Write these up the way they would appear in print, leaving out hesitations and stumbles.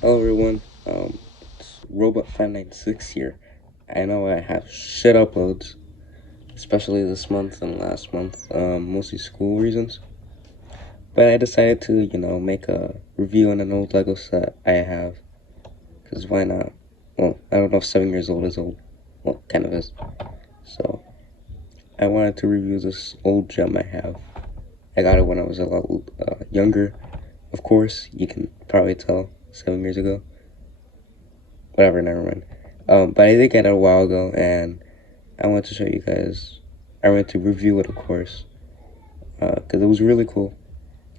Hello everyone, it's Robot596 here. I know I have shit uploads, especially this month and last month, mostly school reasons. But I decided to, make a review on an old Lego set I have. Because why not? Well, I don't know if 7 years old is old. Well, kind of is. So, I wanted to review this old gem I have. I got it when I was a lot younger. Of course, you can probably tell, 7 years ago. Whatever, never mind. But I did get it a while ago, and I wanted to show you guys. I wanted to review it, of course, because it was really cool.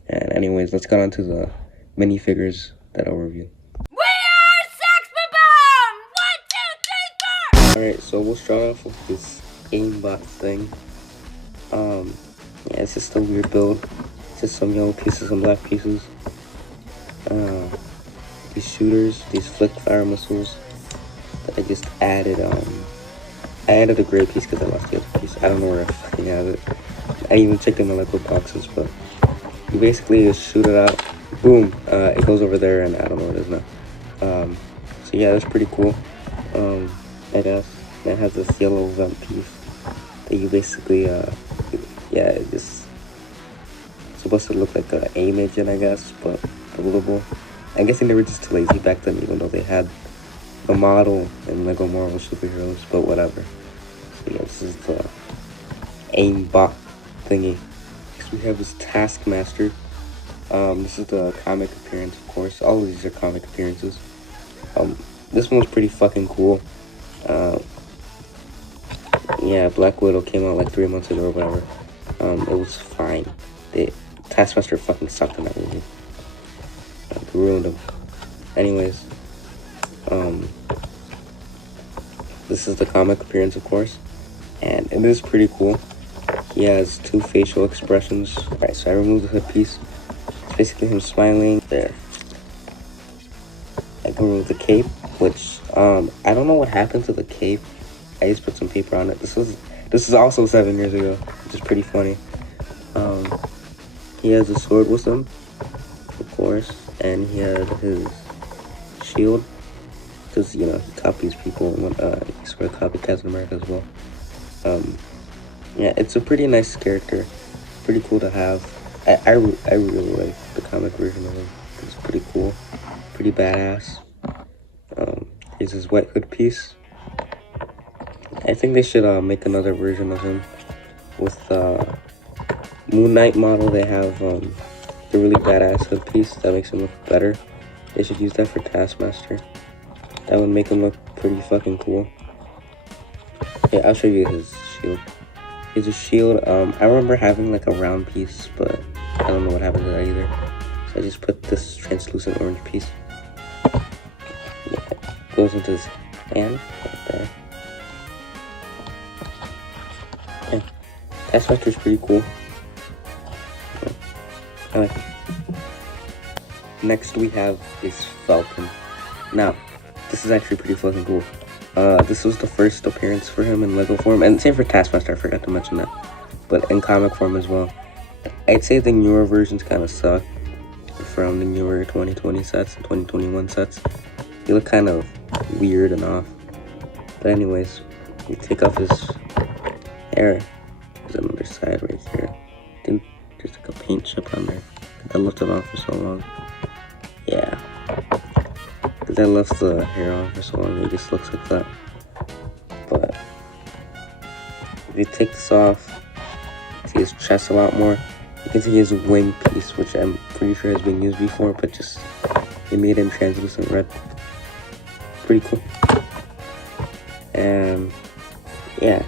And anyways, let's get on to the minifigures that I'll review. We are Sex Bomb! 1, 2, 3, 4! Alright, so we'll start off with this aimbot thing. Yeah, it's just a weird build. It's just some yellow pieces and black pieces. These shooters, these flick fire missiles that I just added. I added a gray piece because I lost the other piece. I don't know where I fucking have it. I didn't even check in my Lego boxes, but you basically just shoot it out. Boom! It goes over there, and I don't know what it is now. So yeah, that's pretty cool. I guess it has this yellow vent piece that you basically, yeah, it's supposed to look like an aim agent, I guess, but buildable. I'm guessing they were just too lazy back then, even though they had a model in Lego Marvel SuperHeroes, but whatever. So yeah, this is the aimbot thingy. Next we have this Taskmaster. This is the comic appearance, of course. All of these are comic appearances. This one was pretty fucking cool. Yeah, Black Widow came out like 3 months ago or whatever. It was fine. Taskmaster fucking sucked in that movie. Ruined him. Anyways, this is the comic appearance, of course, and it is pretty cool. He has 2 facial expressions. Alright, so I removed the hood piece. It's basically him smiling. There. I can remove the cape, which, I don't know what happened to the cape. I just put some paper on it. This is also 7 years ago, which is pretty funny. He has a sword with him, of course, and he had his shield, because, he copies people, and he sort of copied Captain America as well. Yeah, it's a pretty nice character, pretty cool to have. I really like the comic version of him. It's pretty cool, pretty badass. Here's his white hood piece. I think they should make another version of him with Moon Knight model. They have the really badass hood piece that makes him look better. They should use that for Taskmaster. That would make him look pretty fucking cool. Yeah, I'll show you his shield. Here's a shield. I remember having like a round piece, but I don't know what happened to that either. So I just put this translucent orange piece. Yeah, goes into his hand right there. Yeah, Taskmaster's pretty cool. Yeah, I like it. Next we have is Falcon. Now, this is actually pretty fucking cool. This was the first appearance for him in Lego form, and same for Taskmaster, I forgot to mention that. But in comic form as well. I'd say the newer versions kind of suck from the newer 2020 sets and 2021 sets. They look kind of weird and off. But anyways, we take off his hair. There's another side right here. I think there's like a paint chip on there. I left it on for so long. Yeah. I left the hair on for so long, it just looks like that. But if you take this off, you see his chest a lot more. You can see his wing piece, which I'm pretty sure has been used before, but just they made him translucent red. Pretty cool. And yeah,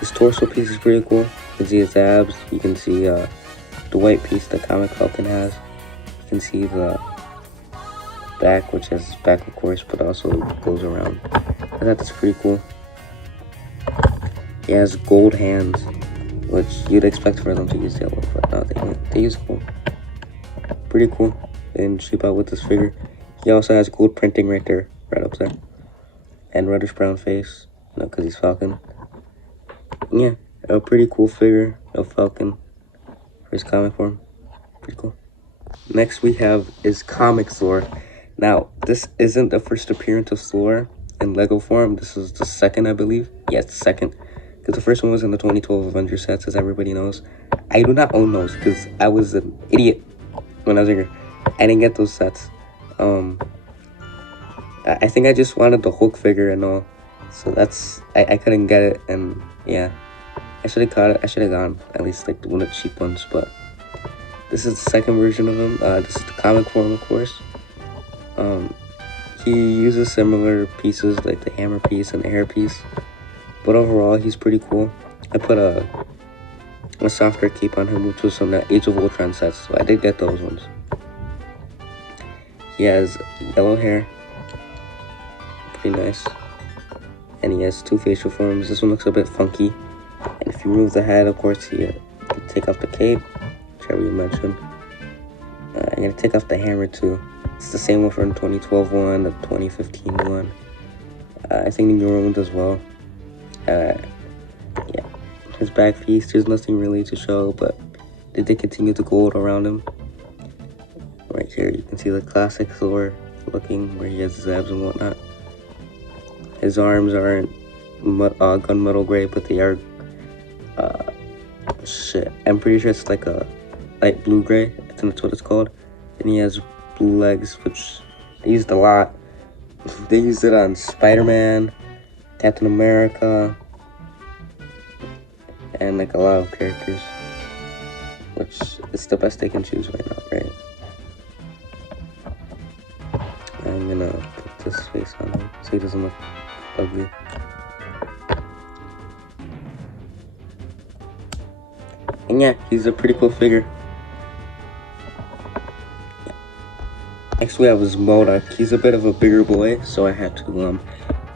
his torso piece is pretty cool. You can see his abs. You can see the white piece the comic Falcon has. You can see the back, which has his back, of course, but also goes around. I thought that's pretty cool. He has gold hands, which you'd expect for them to use yellow, but no, they don't. They use gold. Pretty cool. They didn't cheap out with this figure. He also has gold printing right there, right up there, and reddish brown face, because he's Falcon. Yeah, a pretty cool figure of Falcon for his comic form. Pretty cool. Next we have is Comic Thor. Now, this isn't the first appearance of Thor in Lego form. This is the second, I believe. Yeah, it's the second. Because the first one was in the 2012 Avengers sets, as everybody knows. I do not own those because I was an idiot when I was younger. I didn't get those sets. I think I just wanted the Hulk figure and all. So that's... I couldn't get it, and yeah. I should have caught it. I should have gone at least like one of the cheap ones, but... This is the second version of him. This is the comic form, of course. He uses similar pieces like the hammer piece and the hair piece, but overall he's pretty cool. I put a softer cape on him, which was from the Age of Ultron sets, so I did get those ones. He has yellow hair, pretty nice, and he has two facial forms. This one looks a bit funky, and if you remove the head, of course, you can take off the cape, which I already mentioned. I'm gonna take off the hammer too. It's the same one from the 2012 one, the 2015 one. I think the newer ones as well. Yeah. His back piece, there's nothing really to show, but they did continue to gold around him. Right here, you can see the classic Thor looking, where he has his abs and whatnot. His arms aren't gunmetal gray, but they are, I'm pretty sure it's like a light blue gray. I think that's what it's called. And he has blue legs, which they used a lot. They used it on Spider-Man, Captain America, and like a lot of characters, which is the best they can choose right now, right? I'm gonna put this face on him so he doesn't look ugly. And yeah, he's a pretty cool figure. Next we have his MODOK. He's a bit of a bigger boy, so I had to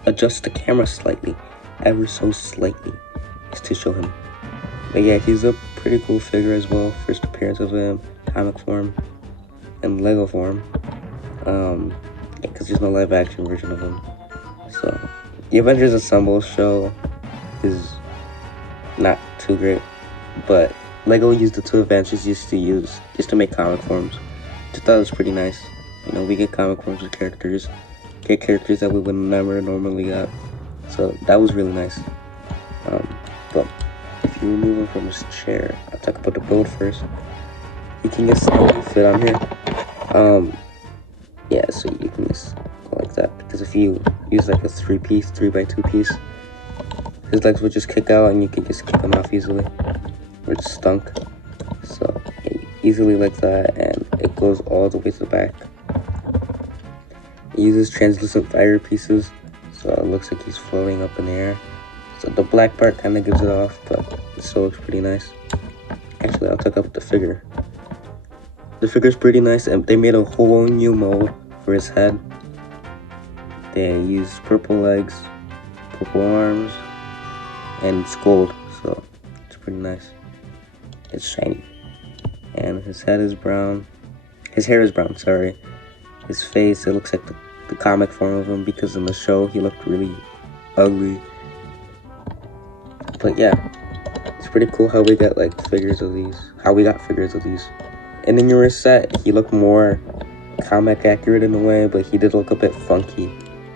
adjust the camera slightly, ever so slightly, just to show him. But yeah, he's a pretty cool figure as well. First appearance of him, comic form, and Lego form. Because there's no live action version of him. So, the Avengers Assemble show is not too great, but Lego used the two Avengers used to make comic forms. Just thought it was pretty nice. You know, we get comic forms with characters, get characters that we would never normally get. So that was really nice. But if you remove him from his chair, I'll talk about the build first. You can just fit on here. Yeah, so you can just go like that, because if you use like a 3x2 piece, his legs would just kick out and you can just kick them off easily, or just stunk. So yeah, easily like that, and it goes all the way to the back. He uses translucent fire pieces, so it looks like he's floating up in the air. So the black part kind of gives it off, but it still looks pretty nice. Actually, I'll talk about the figure. The figure's pretty nice, and they made a whole new mold for his head. They used purple legs, purple arms, and it's gold, so it's pretty nice. It's shiny. And his head is brown. His hair is brown, sorry. His face, it looks like the comic form of him, because in the show he looked really ugly. But yeah, it's pretty cool how we got like figures of these. In the newer set, he looked more comic accurate in a way, but he did look a bit funky.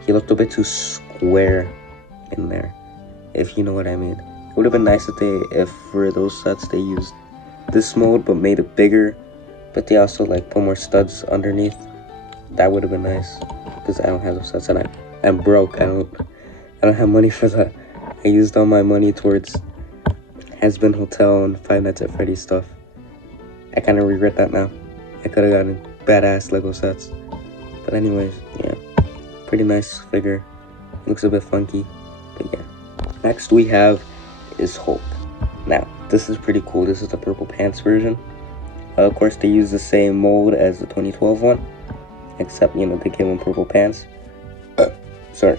He looked a bit too square in there, if you know what I mean. It would have been nice if for those sets they used this mold but made it bigger, but they also like put more studs underneath. That would have been nice, because I don't have those sets and I'm broke. I don't have money for that. I used all my money towards Has-Been Hotel and Five Nights at Freddy's stuff. I kind of regret that now. I could have gotten badass Lego sets. But anyways, yeah, pretty nice figure. Looks a bit funky, but yeah. Next we have is Hulk. Now, this is pretty cool. This is the purple pants version. Of course, they use the same mold as the 2012 one, except, you know, they gave him purple pants. Sorry.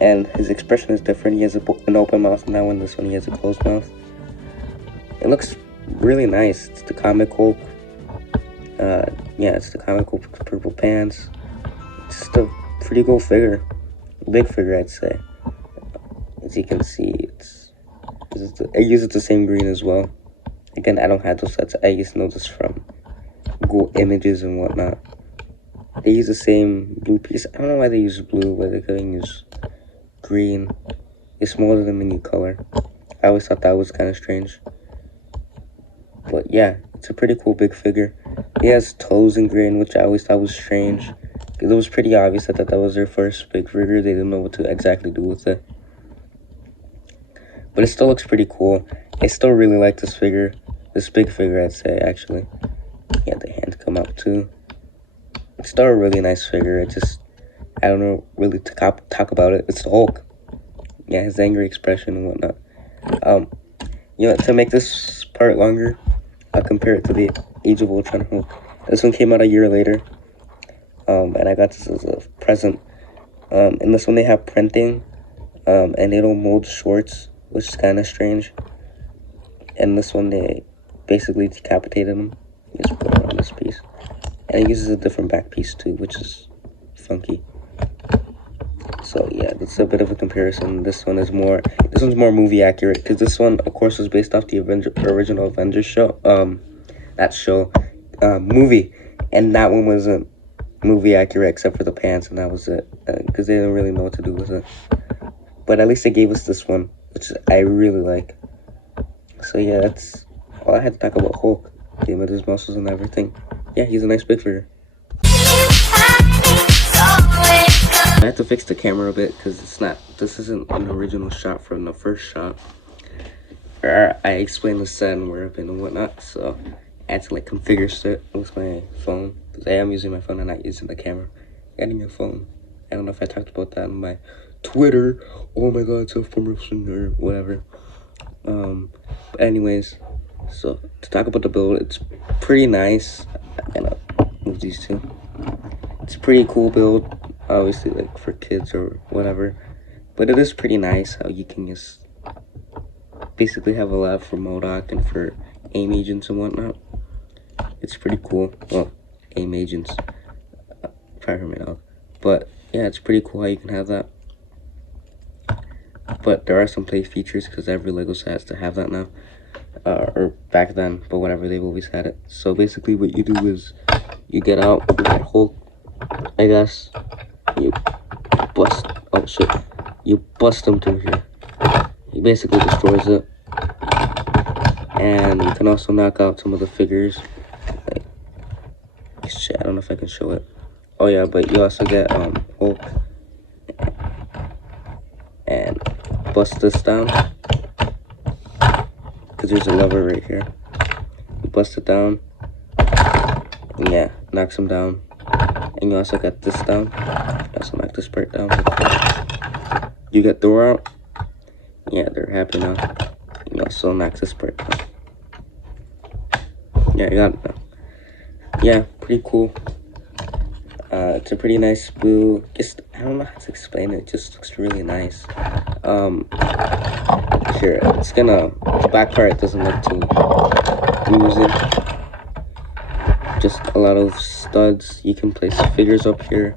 And his expression is different. He has an open mouth now, and this one he has a closed mouth. It looks really nice. It's the comic Hulk. Yeah, it's the comic Hulk with purple pants. It's just a pretty cool figure. Big figure, I'd say. As you can see, I use it the same green as well. Again, I don't have those sets. I just know this from Google Images and whatnot. They use the same blue piece. I don't know why they use blue, but they couldn't use green. It's more than the new color. I always thought that was kind of strange. But yeah, it's a pretty cool big figure. He has toes in green, which I always thought was strange. Because it was pretty obvious that that was their first big figure. They didn't know what to exactly do with it. But it still looks pretty cool. I still really like this figure. This big figure, I'd say, actually. Yeah, the hand come out too. It's still a really nice figure. It just, I don't know really to talk about it. It's the Hulk. Yeah, his angry expression and whatnot. You know, to make this part longer, I'll compare it to the Age of Ultron Hulk. This one came out a year later. And I got this as a present. In this one they have printing. And they don't mold shorts, which is kind of strange. And this one they basically decapitated him. You just put it on this piece. And it uses a different back piece too, which is funky. So yeah, that's a bit of a comparison. This one's more movie accurate, because this one, of course, was based off the original Avengers show. Movie, and that one wasn't movie accurate except for the pants, and that was it, because they didn't really know what to do with it. But at least they gave us this one, which I really like. So yeah, that's all I had to talk about Hulk. Game with his muscles and everything. Yeah, he's a nice big figure. I had to fix the camera a bit because this isn't an original shot from the first shot. I explained the set and where I've been and whatnot, so I had to like configure it with my phone, because I am using my phone and not using the camera. Getting your phone. I don't know if I talked about that on my Twitter. Oh my god, self-promotion or whatever. But anyways, so to talk about the build, it's pretty nice. I'm gonna move these two. It's a pretty cool build, obviously like for kids or whatever, but it is pretty nice how you can just basically have a lab for MODOK and for AIM agents and whatnot. It's pretty cool. Well, AIM agents, Fire MODOK, but yeah, it's pretty cool how you can have that. But there are some play features because every Lego set has to have that now, or back then, but whatever, they've always had it. So basically what you do is you get out your Hulk, I guess, you bust, oh shit, you bust them through here. He basically destroys it. And you can also knock out some of the figures. Like, shit, I don't know if I can show it. Oh yeah, but you also get Hulk. And bust this down, because there's a lever right here. You bust it down, and yeah, knocks him down. And you also got this down. You also knock this part down. You get Thor out. Yeah, they're happy now. You also knock this part down. Yeah, you got it now. Yeah, pretty cool. It's a pretty nice blue. Just, I don't know how to explain it. It just looks really nice. Sure, it's gonna, the back part doesn't look too bruising. Just a lot of studs. You can place figures up here.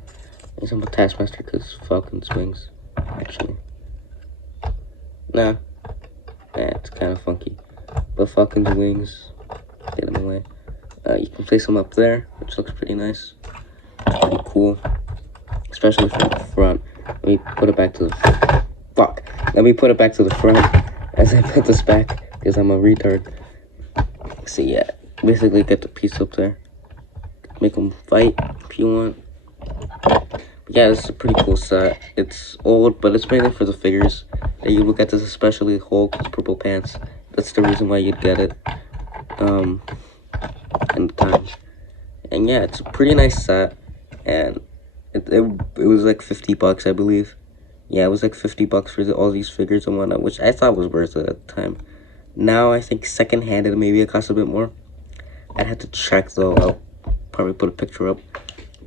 There's some Taskmaster because Falcon's wings, actually. Nah, it's kind of funky. But Falcon's wings, get them away. You can place them up there, which looks pretty nice. It's pretty cool, especially from the front. Let me put it back to the Let me put it back to the front as I put this back, because I'm a retard. So yeah, basically get the piece up there. Make them fight if you want. But yeah, this is a pretty cool set. It's old, but it's mainly for the figures. And you look at this, especially Hulk with purple pants. That's the reason why you'd get it. In the time. And yeah, it's a pretty nice set. And it was like $50, I believe. Yeah, it was like $50 for all these figures and whatnot, which I thought was worth it at the time. Now I think second-handed, maybe it costs a bit more. I'd have to check though. I'll probably put a picture up.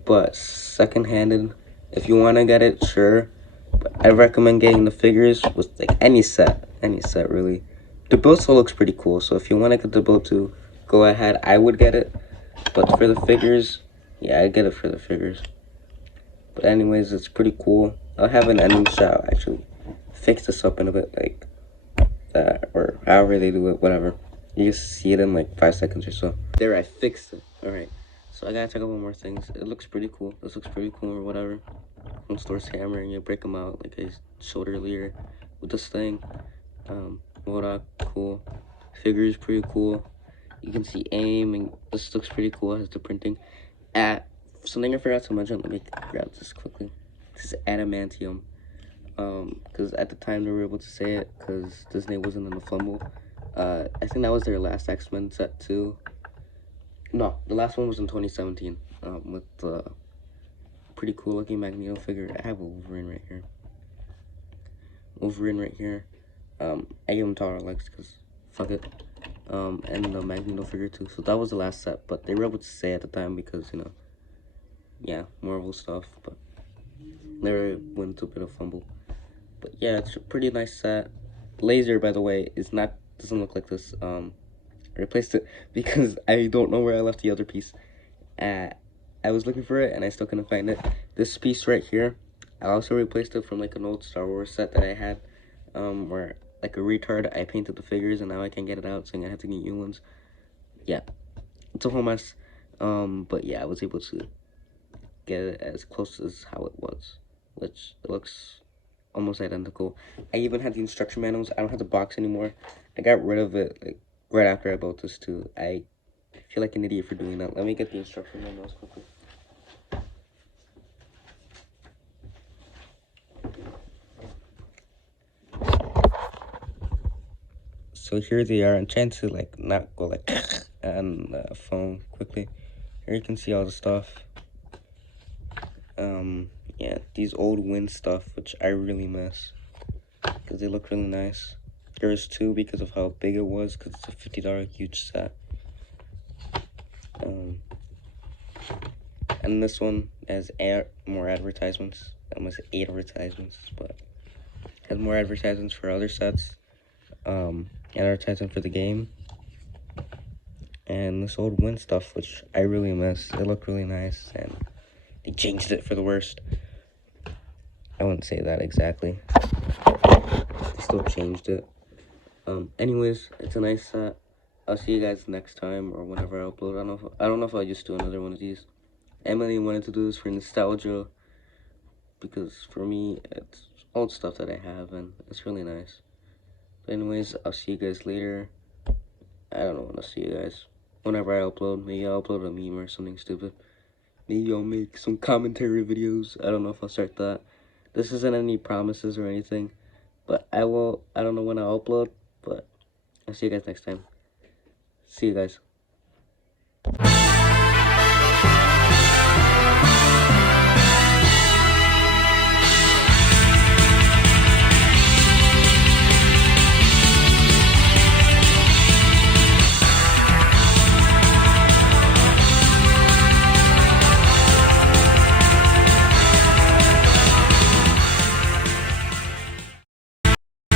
But second-handed, if you want to get it, sure. But I recommend getting the figures with like any set really. The build still looks pretty cool, so if you want to get the build too, go ahead. I would get it. But for the figures, yeah, I'd get it for the figures. But anyways, it's pretty cool. I'll have an ending shot. I'll actually fix this up in a bit, like that, or however they do it, whatever. You just see it in like 5 seconds or so. There, I fixed it. Alright, So I gotta check out one more things. It looks pretty cool. This looks pretty cool or whatever. From Store's hammer and you break them out like I showed earlier with this thing. Modok, cool. Figure is pretty cool. You can see aim, and this looks pretty cool. It has the printing. Something I forgot to mention. Let me grab this quickly. This is adamantium. Because at the time they were able to say it because Disney wasn't in the fumble. I think that was their last X-Men set too. No, the last one was in 2017. With the pretty cool looking Magneto figure. I have a Wolverine right here. I gave him taller legs because fuck it. And the Magneto figure too. So that was the last set, but they were able to say at the time because, you know, yeah, Marvel stuff, but they went into a bit of fumble. But yeah, it's a pretty nice set. Laser, by the way, doesn't look like this. I replaced it because I don't know where I left the other piece. I was looking for it and I still couldn't find it. This piece right here, I also replaced it from like an old Star Wars set that I had, where like a retard I painted the figures and now I can't get it out, so I had to get new ones. Yeah, it's a whole mess. But yeah, I was able to get it as close as how it was, which it looks almost identical. I even had the instruction manuals. I don't have the box anymore. I got rid of it like right after I bought this too. I feel like an idiot for doing that. Let me get the instruction manuals quickly. So here they are. I'm trying to like not go like on the phone quickly. Here you can see all the stuff. Yeah, these old Win stuff, which I really miss because they look really nice. There's two because of how big it was, because it's a $50 huge set. And this one has more advertisements, almost 8 advertisements, but has more advertisements for other sets. Advertisement for the game. And this old Win stuff, which I really miss. It looked really nice, and they changed it for the worst. I wouldn't say that exactly. They still changed it. Anyways, it's a nice set. I'll see you guys next time or whenever I upload. I don't know if I'll just do another one of these. Emily wanted to do this for nostalgia because for me it's old stuff that I have and it's really nice. But anyways, I'll see you guys later. I don't know when I'll see you guys. Whenever I upload, maybe I'll upload a meme or something stupid. Maybe I'll make some commentary videos. I don't know if I'll start that. This isn't any promises or anything, but I don't know when I'll upload, but I'll see you guys next time. See you guys.